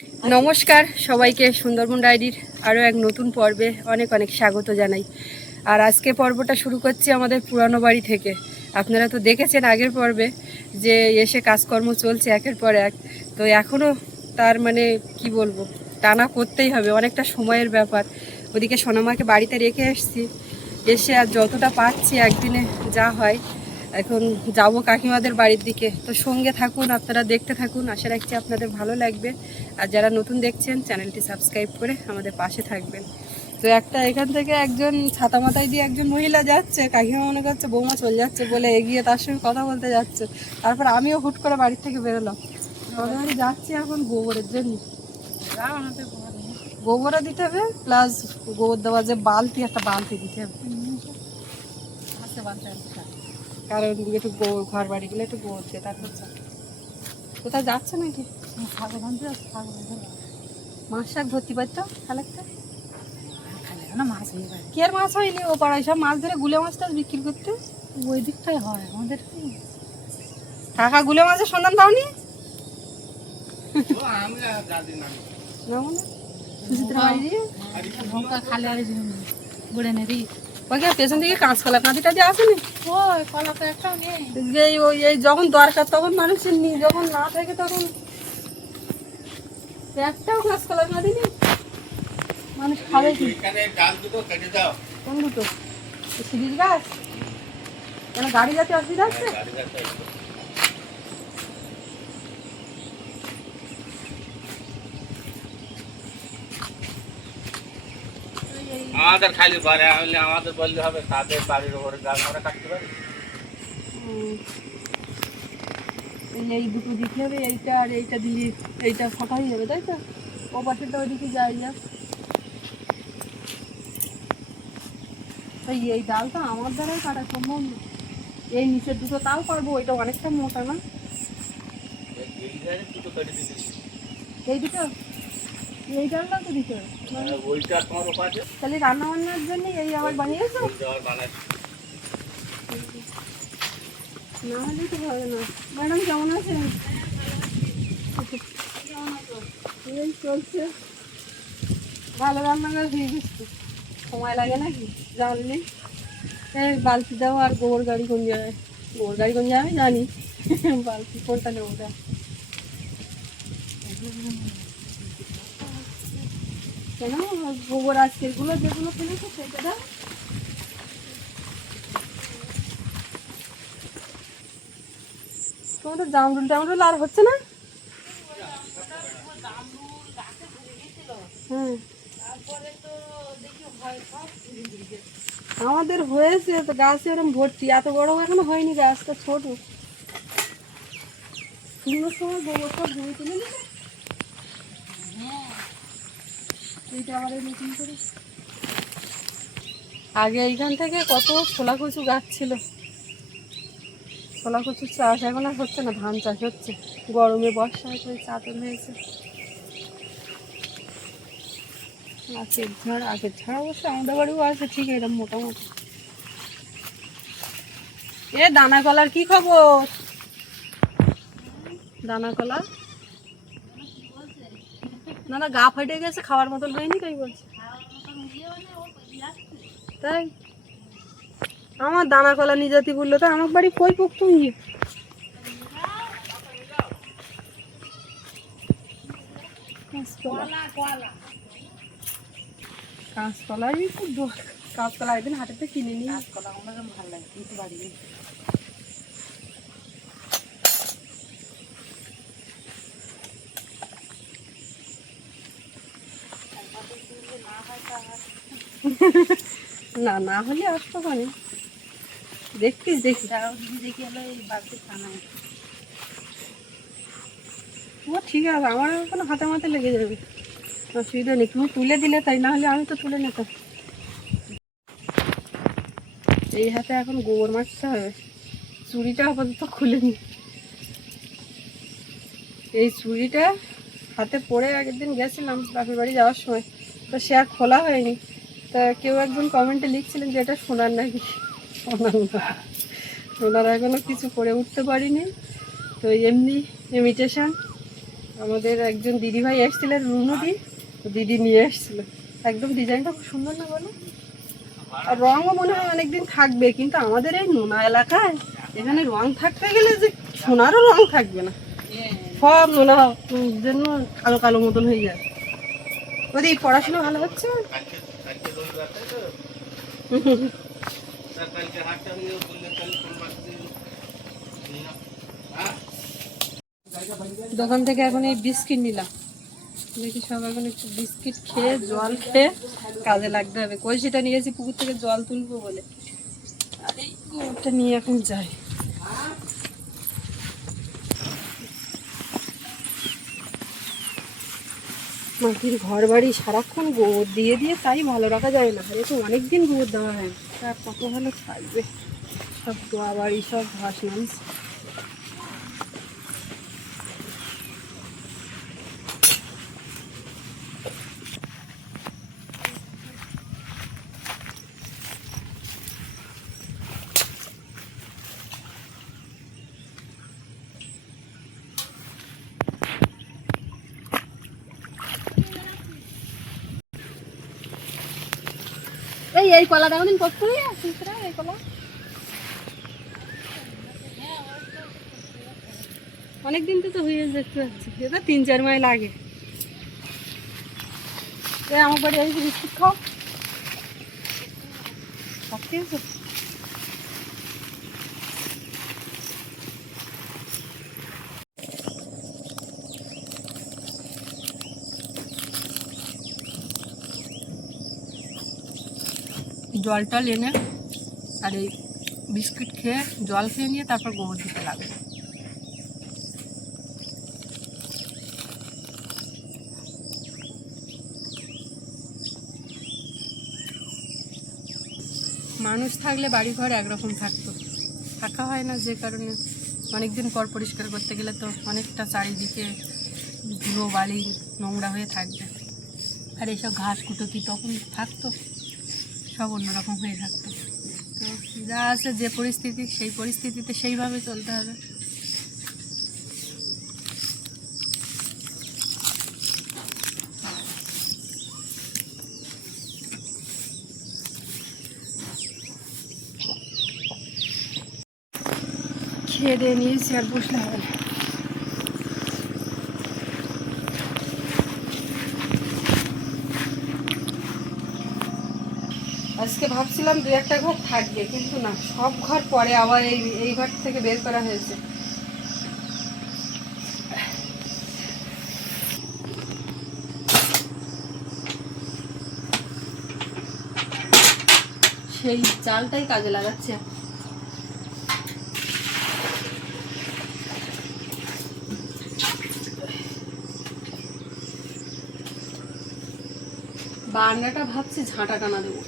নমস্কার সবাইকে, সুন্দরবন ডায়েরির আরও এক নতুন পর্বে অনেক অনেক স্বাগত জানাই। আর আজকে পর্বটা শুরু করছি আমাদের পুরানো বাড়ি থেকে। আপনারা তো দেখেছেন আগের পর্বে যে এসে কাজকর্ম চলছে একের পর এক। তো এখনও তার মানে কি বলবো, টানা করতেই হবে, অনেকটা সময়ের ব্যাপার। ওদিকে সোনামাকে বাড়িতে রেখে এসেছি, এসে আর যতটা পারছি একদিনে যা হয়। এখন যাব কাকিমাদের বাড়ির দিকে। তো সঙ্গে থাকুন, আপনারা দেখতে থাকুন, আশা রাখছি আপনাদের ভালো লাগবে। আর যারা নতুন দেখছেন চ্যানেলটি সাবস্ক্রাইব করে আমাদের পাশে থাকবেন। তো এখান থেকে একজন ছাতা মাথায় দিয়ে একজন মহিলা যাচ্ছে, কাকিমা মনে করছে বৌমা চলে যাচ্ছে বলে এগিয়ে তার সঙ্গে কথা বলতে যাচ্ছে। তারপর আমিও হুট করে বাড়ির থেকে বেরোলাম। বাড়ি যাচ্ছি এখন গোবরের জন্য। গোবরও দিতে হবে, প্লাস গোবর দেওয়া যে একটা বালতি দিতে হবে, কারণ একটু ঘর বাড়িগুলো একটু গোবর দিয়ে তারপর কোথাও যাচ্ছে নাকি? মাছ শাক ভর্তি পারতো খালেকটা কি আর মাছ হয়নি ও পাড়ায় সব মাছ ধরে গুলে মাছ টাছ বিক্রি করতে। ওই দিকটাই হয় আমাদের। কাকা গুলে মাছের সন্ধান পাওনি? পেছন দিকে কাঁচকলা কাঁদি টাদি আসেনি? এই যখন দরকার তখন মানুষের নি, যখন না থাকে তখন একটাও কাঁচকলা কাঁদি নি। মানুষ খাবে কি? কোন দুটো? সিরিজ গাছ? কেন গাড়ি যাতে অসুবিধা আছে? আমাদের খালি বাড়ি হলে আমাদের বললে হবে, তাদের বাড়ির উপরে গাছ আমরা কাটতে পারি। এই দুটো দিতে হবে, এইটা আর এইটা দিলে এইটা ফাঁকা হয়ে যাবে, তাই তো? ও পাশেটা ওইদিকে যাই যা। এই ডালটা আমার দ্বারাই কাটা সম্ভব না। এই নিচের দুটো তাও পারবো, ওইটা অনেকটা মোটা না? এই দুটো এই ডালটাও তো দিতে হবে। তাহলে রান্না বান্নার জন্য এই আবার বানিয়েছো? না হলে তো হবে না। ম্যাডাম কেমন আছেন? এই চলছে, ভালো রান্নাঘর হয়ে গেছে। সময় লাগে নাকি জানলে? এই বালতি দাও। আর গোবর গাড়ি কোন জায়গায়? গোবর গাড়ি কোন জায়গায় আমি জানি, বালতি কোনটা নেবো? দেখ কেন গোবর আজকের গুলো যেগুলো ফেলেছো সেটা দাও। তোমাদের জামরুল আর হচ্ছে না? আমাদের হয়েছে তো, গাছ এরকম ভর্তি, এত বড় এখনো হয়নি, গাছটা ছোট। পুরো সময় গোবর সব ধুয়ে তুলে নিলে এইটা আবার নতুন করে। আগে এইখান থেকে কত ছোলা কচু গাছ ছিল, ছোলা কচুর চাষ এখন আর হচ্ছে না, ধান চাষ হচ্ছে। গরমে বর্ষায় করে চাতল হয়েছে। আগের ঝাড় অবশ্য আমাদের বাড়িও আছে ঠিক এরকম মোটামুটি। এ দানা কলার কি খবর? দানা কলা না না, গা ফাটে গেছে, খাওয়ার মতন হয়নি, তাই বলছে। তাই আমার দানা কলা নিয়ে যেতে বললো, তো আমার বাড়ি কই পোক তুমি? কাঁচকলাই তো, কাঁচকলা একদিন হাটেতে কিনে নিই। কাঁচকলা আমার ভালো লাগে, কিন্তু বাড়ি নেই। না না হলে আসতে পারে, দেখতিস দেখি দেখি হলো এই বাড়িতে খানা। ও ঠিক আছে, আমার কোনো হাতে মাতে লেগে যাবে, অসুবিধা নেই। তুমি তুলে দিলে তাই, না হলে আমি তো তুলে নিতাম। এই হাতে এখন গোবর মারতে হবে। চুড়িটা আপাতত খুলে নি। এই চুড়িটা হাতে পরে আগের দিন গেছিলাম বাপের বাড়ি যাওয়ার সময়, তো সে আর খোলা হয়নি। তা কেউ একজন কমেন্টে লিখছিলেন যে এটা সোনার নাকি। সোনার না, সোনার এখনো কিছু পরে উঠতে পারিনি, তো এমনি ইমিটেশন। আমাদের একজন দিদিভাই এসেছিলেন, রুনুদি, দিদি নিয়ে এসেছিল। একদম ডিজাইনটা খুব সুন্দর না বলো? আর রঙও মনে হয় অনেকদিন থাকবে, কিন্তু আমাদের এই নোনা এলাকায় এখানে রং থাকতে গেলে যে সোনারও রং থাকবে না, সব নোনা জন্য কালো কালো মতন হয়ে যায়। ওদের পড়াশোনা ভালো হচ্ছে? কালকে কালকে রবিবার, তাই তো? তা কালকে হাটটা নিয়ে বললে কাল সোমবার দিন নিয়ে নাও। হ্যাঁ? দোকান থেকে এখন এই বিস্কিট নিলাম, দেখি সব এখন একটু বিস্কিট খেয়ে জল খেয়ে কাজে লাগতে হবে। কলসিটা নিয়েছি পুকুর থেকে জল তুলবো বলে, আর এই গোবরটা নিয়ে এখন যাই। মাটির ঘর বাড়ি সারাক্ষণ গোবর দিয়ে দিয়ে তাই ভালো রাখা যায় না, আরে তো অনেকদিন গোবর দেওয়া হয় না, তা কত ভালো থাকবে। সব দোয়া বাড়ি, সব ঘাস নামছে। এই কলাটা কোনদিন করতে হয় এই কলা অনেকদিন তো হয়ে দেখতে পাচ্ছি, এটা 3-4 মাস লাগে। আমার বাড়ি এই বিস্কুট খাও, ঠিক আছে? জল টল এনে আর এই বিস্কুট খেয়ে জল খেয়ে নিয়ে তারপর গোবর দিতে লাগবে। মানুষ থাকলে বাড়ি ঘর একরকম থাকতো, থাকা হয় না যে কারণে অনেকদিন পর পরিষ্কার করতে গেলে তো অনেকটা চারিদিকে ধুলো বালি নোংরা হয়ে থাকবে। আর এইসব ঘাস কুটো কি তখন থাকতো, সব অন্যরকম হয়ে থাকতো। তো যা আছে যে পরিস্থিতি, সেই পরিস্থিতিতে সেইভাবে চলতে হবে। খেয়ে দিয়ে নিয়েছি, আর বসলে হবে না। আজকে ভাবছিলাম 2-1টা ঘর থাকবে, কিন্তু না, সব ঘর পরে আবার এই ঘর থেকে বের করা হয়েছে। সেই চালটাই কাজে লাগাচ্ছে। বারান্দাটা ভাবছি ঝাঁটা টানা দেবো।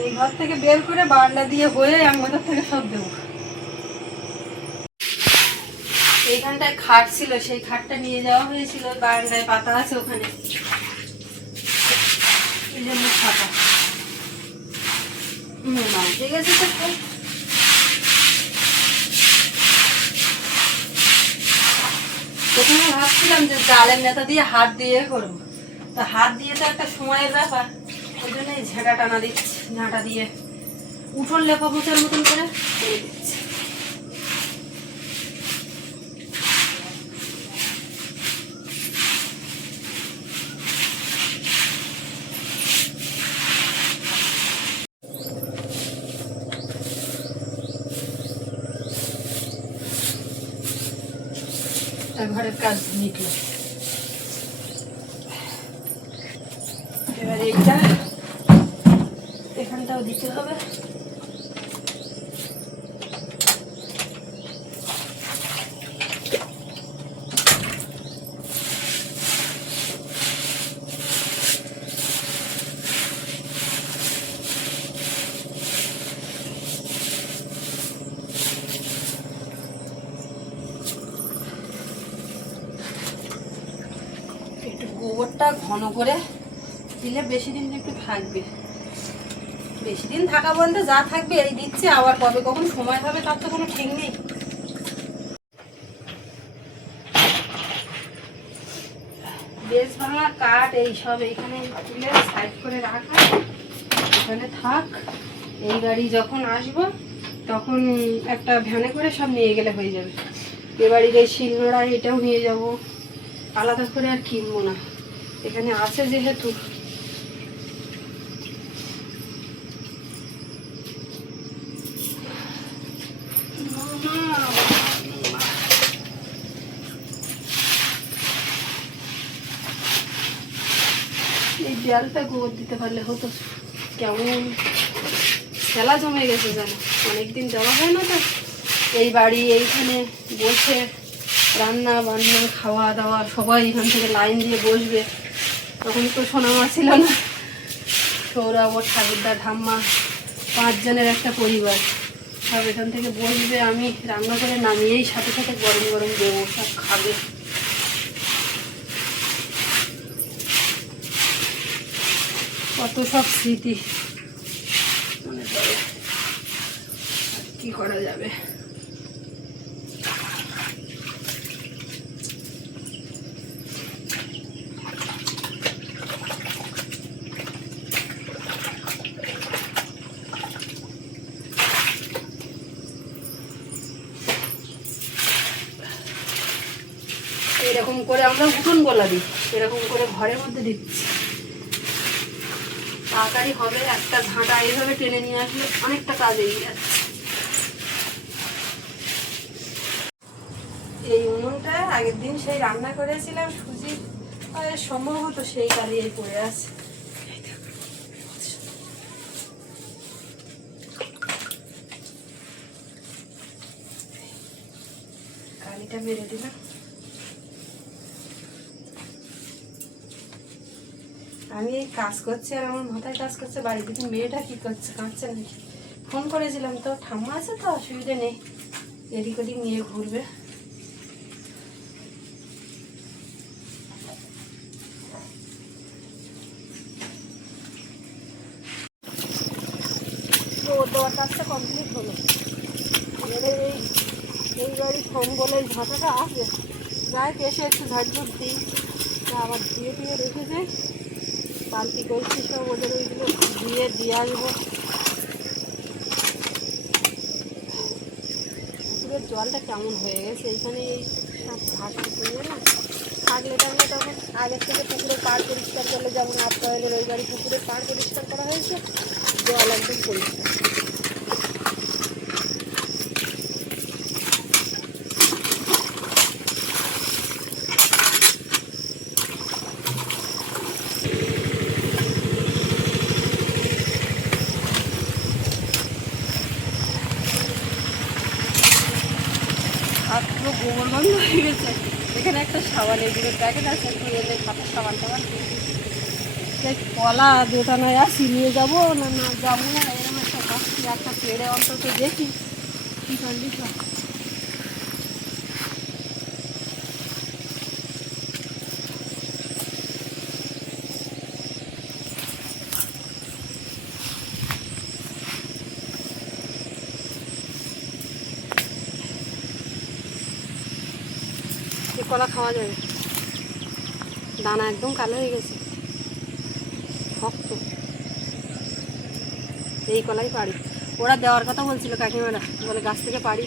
এই ঘর থেকে বের করে বারান্দা দিয়ে হয়ে আমি ওদের থেকে সব দেবো। এইখানটায় খাট ছিল, সেই খাটটা নিয়ে যাওয়া হয়েছিল, বারান্দায় পাতা আছে ওখানে, এই জন্য ফাঁকা। ঠিক আছে, প্রথমে ভাবছিলাম যে জালের নেতা দিয়ে হাত দিয়ে করবো, তা হাত দিয়ে তো একটা সময়ের ব্যাপার, ওই জন্য এই ঝাঁটা টানা দিচ্ছি, ঝাঁটা দিয়ে উঠোন লেপা পোচার মতন করে দিচ্ছি। ঘরের কাজ মিটল, এবার এইটা এখানটাও দিতে হবে। একটু গোবরটা ঘন করে দিলে বেশি দিন একটু থাকবে, বেশি দিন থাকা বলতে যা থাকবে এই দিচ্ছে, আবার কবে কখন সময় হবে তার তো কোনো ঠিক নেই। বেশ ভাঙা কাঠ এইসব এইখানে তুলে সাইড করে রাখা, এখানে থাক। এই গাড়ি যখন আসবো তখন একটা ভ্যানে করে সব নিয়ে গেলে হয়ে যাবে। এ বাড়ির এই শিলনোড়া এটাও নিয়ে যাব, আলাদা করে আর কিনবো না, এখানে আছে যেহেতু। এই দেয়ালটা গোবর দিতে পারলে হতো, কেমন খেলা জমে গেছে জানো, অনেকদিন দেওয়া হয় না তো। এই বাড়ি এইখানে বসে রান্না বান্না খাওয়া দাওয়া সবাই এখান থেকে লাইন দিয়ে বসবে, তখন তো সোনামা ছিল না, সৌরভ ও ঠাকুরদা ঠাম্মা 5 জনের একটা পরিবার, সব এখান থেকে বসবে, আমি রান্না করে নামিয়েই সাথে সাথে গরম গরম দেবো, সব খাবে। কত সব স্মৃতি মনে পড়ে, কি করা যাবে। এরকম করে আমরা উঠোন বলা দিই, এরকম করে ঘরের মধ্যে দিচ্ছি, তাড়াতাড়ি হবে। একটা ঝাঁটা এইভাবে টেনে নিয়ে আসলে অনেকটা কাজ এগিয়ে যাচ্ছে। এই উনুনটা আগের দিন সেই রান্না করেছিলাম সুজি, সম্ভবত সেই কালিয়ে পড়ে আছে। কালিটা মেরে দিলাম। আমি এই কাজ করছি আর আমার মাথায় কাজ করছে, বাড়ির দিকে মেয়েটা কি করছে, কাঁদছে নাকি। ফোন করেছিলাম তো, ঠাম্মা আছে তো অসুবিধা নেই, এদিক ওদিক নিয়ে ঘুরবে। তো দেওয়ার কাজটা কমপ্লিট হলো। আমাদের এই বাড়ি ফোন বলে এই ঝাঁটাটা আসবে, যাই এসে একটু ঝাড়ঝুট দিই, আবার ধুয়ে টুয়ে রেখে যাই, পাল্টি করছি সব ওদের ওইগুলো দিয়ে আসবো। পুকুরের জলটা কেমন হয়ে গেছে, এইখানে এই সব ঘাস পুকুরে না থাকলে টাকলে তখন আগের থেকে পুকুরের পাড় পরিষ্কার করলে, যেমন আপনাদের ওই বাড়ি পুকুরের পাড় পরিষ্কার করা হয়েছে, জল একদম পরিষ্কার। হাত পুরো গোবর গন্ধ হয়ে গেছে। এখানে একটা সাবান, এগুলো প্যাকেট আছে, একটু এলে হাতের সাবান টাবান কলা দোকানায় আসি, নিয়ে যাবো না না যাবো না, এরকম একটা ভাবছি। একটা পেড়ে অন্তত দেখি কী কন্ডিশন। কলা খাওয়া যাবে, দানা একদম কালো হয়ে গেছে, শক্ত। এই কলাই পারি, ওরা দেওয়ার কথা বলছিল কাকিমারা, বলে গাছ থেকে পারি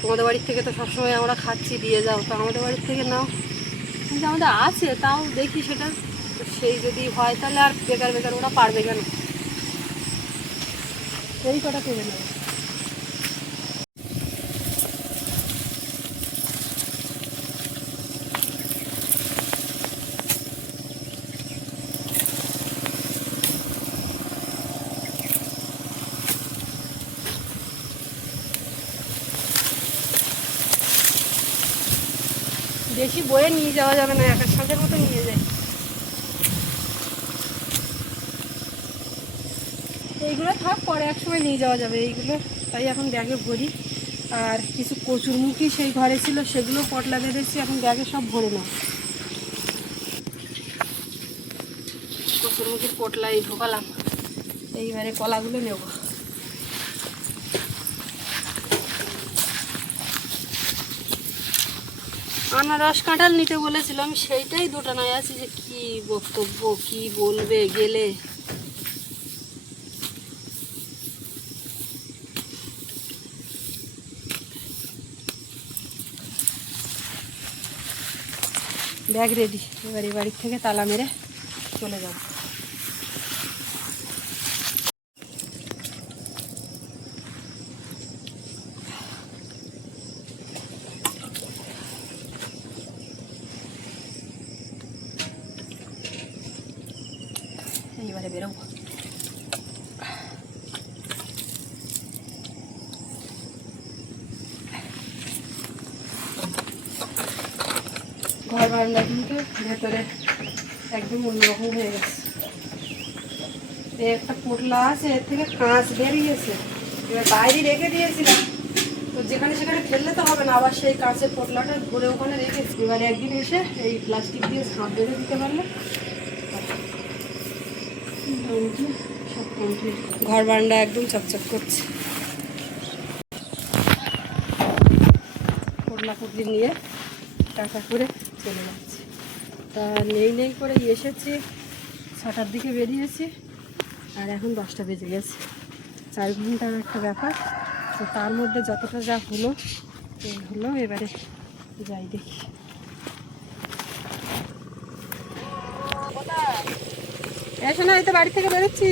তোমাদের বাড়ির থেকে তো সবসময় আমরা খাচ্ছি, দিয়ে যাও, তো আমাদের বাড়ির থেকে নাও। কিন্তু আমাদের আছে, তাও দেখি সেটা, সেই যদি হয় তাহলে আর বেকার ওরা পারবে কেন, এই কটা পেরে নেবে। বেশি বয়ে নিয়ে যাওয়া যাবে না, এক সাথের মতো নিয়ে যায়। এইগুলো থাক, পরে এক সময় নিয়ে যাওয়া যাবে এইগুলো, তাই এখন ব্যাগে ভরি। আর কিছু কচুরমুখী সেই ঘরে ছিল, সেগুলো পটলা বেঁধেছি, এখন ব্যাগে সব ভরে নাও। কচুরমুখির পটলাই ঢোকালাম, এইবারে কলাগুলো নেব। আনারস কাঁঠাল নিতে বলেছিল, আমি সেইটাই দোটানায় আছি যে কি বক্তব্য, কি বলবে গেলে। ব্যাগ রেডি, এবারে বাড়ির থেকে তালা মেরে চলে যাব। এইবারে বেরোবো। ঘর বারান্দা কিন্তু ভেতরে একদম অন্যরকম হয়ে গেছে। একটা পোটলা আছে, এর থেকে কাঁচ বেরিয়েছে। এবার বাইরে রেখে দিয়েছিলাম, তো যেখানে সেখানে ফেললে তো হবে না, আবার সেই কাঁচের পোটলাটা ঘুরে ওখানে রেখেছি। এবার একদিন এসে এই প্লাস্টিক দিয়ে ঝাঁপ বেঁধে দিতে পারলে সব কমপ্লিট। ঘর বারান্দা একদম চকচক করছে। পোটলা পুটলি নিয়ে টাকা করে চলে যাচ্ছে। তা নেই করে এসেছি, 6টার দিকে বেরিয়েছি, আর এখন 10টা বেজে গেছে। 4 ঘন্টার একটা ব্যাপার। তো তার মধ্যে যতটা যা হলো এই হলো। এবারে যাই দেখি। এসো না, এই তো বাড়ি থেকে বেরোচ্ছি।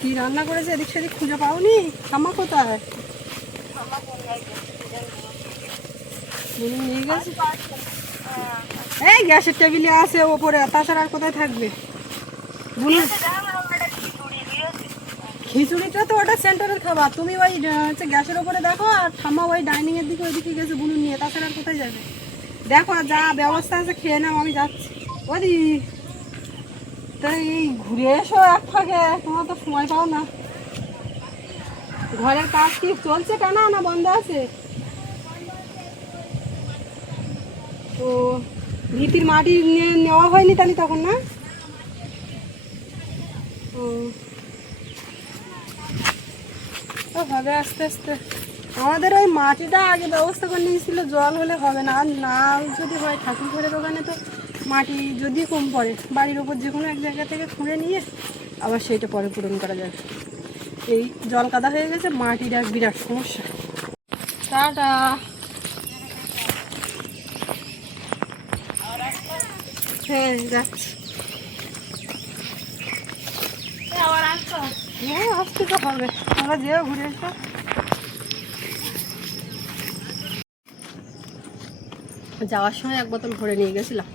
কি রান্না করেছে এদিক সেদিক খুঁজে পাওনি? ঠাম্মা কোথায়? নিয়ে গেছে। এই গ্যাসের টেবিলে আছে ওপরে, তাছাড়া আর কোথায় থাকবে? খিচুড়িটা তো ওটা সেন্টারের খাবার। তুমি ওই হচ্ছে গ্যাসের ওপরে দেখো, আর ঠাম্মা ওই ডাইনিং এর দিকে ওইদিকে গেছে বুনুন নিয়ে, তাছাড়া আর কোথায় যাবে? দেখো যা ব্যবস্থা আছে খেয়ে নাও, আমি যাচ্ছি। ওদি তাই এই ঘুরে এসো এক ফাঁকে, তোমার তো সময় পাও না। ঘরের কাজ কি চলছে টানা না বন্ধ আছে? তো ভিতির মাটি নেওয়া হয়নি তাহলে তখন, না? ও হবে আস্তে আস্তে। আমাদের ওই মাটিটা আগে ব্যবস্থা করে নিয়েছিল, জল হলে হবে না। আর না যদি হয় ঠাকুর ঘরের ওখানে তো মাটি যদি কম পড়ে, বাড়ির ওপর যে কোনো এক জায়গা থেকে খুঁড়ে নিয়ে আবার সেইটা পরে পূরণ করা যাবে। এই জল কাদা হয়ে গেছে, মাটির এক বিরাট সমস্যা। টাটা। হ্যাঁ যাচ্ছি। হ্যাঁ আসতে তো হবে, আমরা যেও ঘুরে এসো। যাওয়ার সময় এক বোতল ভরে নিয়ে গেছিলাম,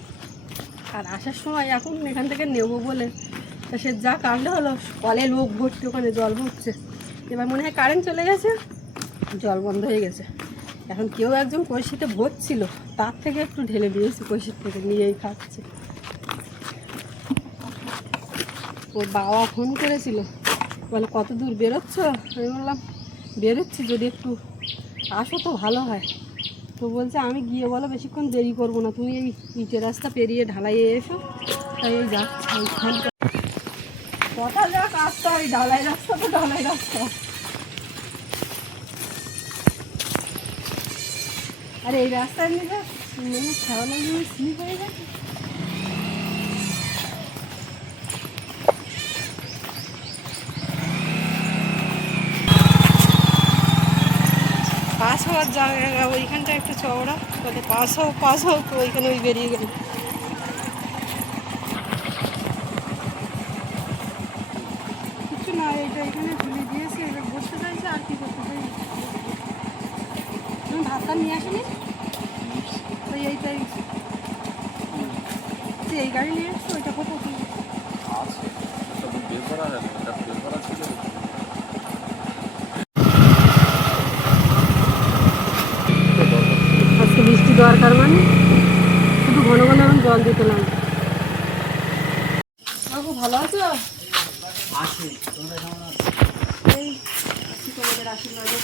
আর আসার সময় এখন এখান থেকে নেবো বলে তা সে যা কাণ্ড হলো। কলে লোক ভর্তি, ওখানে জল ভরছে। এবার মনে হয় কারেন্ট চলে গেছে, জল বন্ধ হয়ে গেছে। এখন কেউ একজন কলসিতে ভরছিল, তার থেকে একটু ঢেলে দিয়েছি কলসির থেকে, নিয়েই খাচ্ছে। ওর বাবা ফোন করেছিল, বলে কত দূর বেরোচ্ছ? আমি বললাম বেরোচ্ছি, যদি একটু আসো তো ভালো হয়। তো বলছে আমি গিয়ে বলো বেশিক্ষণ দেরি করবো না, তুমি এই ইটের রাস্তা পেরিয়ে ঢালাইয়ে এসো। তাই এই যাচ্ছি। কথা যাক আসতে হয়, ঢালাই রাস্তা তো ঢালাই রাস্তা। আর এই রাস্তায় নিয়ে মানে ছাওয়ালা স্লিপ হয়ে গেছে। পাস হওয়ার জায়গা ওইখানটা একটু চওড়া, বলে পাস হোক তো ওইখানে ওই বেরিয়ে গেল। কিছু না, এইটা এখানে ঝুলে দিয়েছে, এবার বসতে চাইছে আর কি করতে চাই। তুমি ভাতটা নিয়ে আসনি? ওই এইটাই এই গাড়ি নিয়ে এসছো, ওইটা কোথাও আজকে বৃষ্টি দরকার, মানে শুধু ঘন ঘন এখন জল দিতে লাগবে। বাবু ভালো আছো? এই তোমাদের আশীর্বাদে।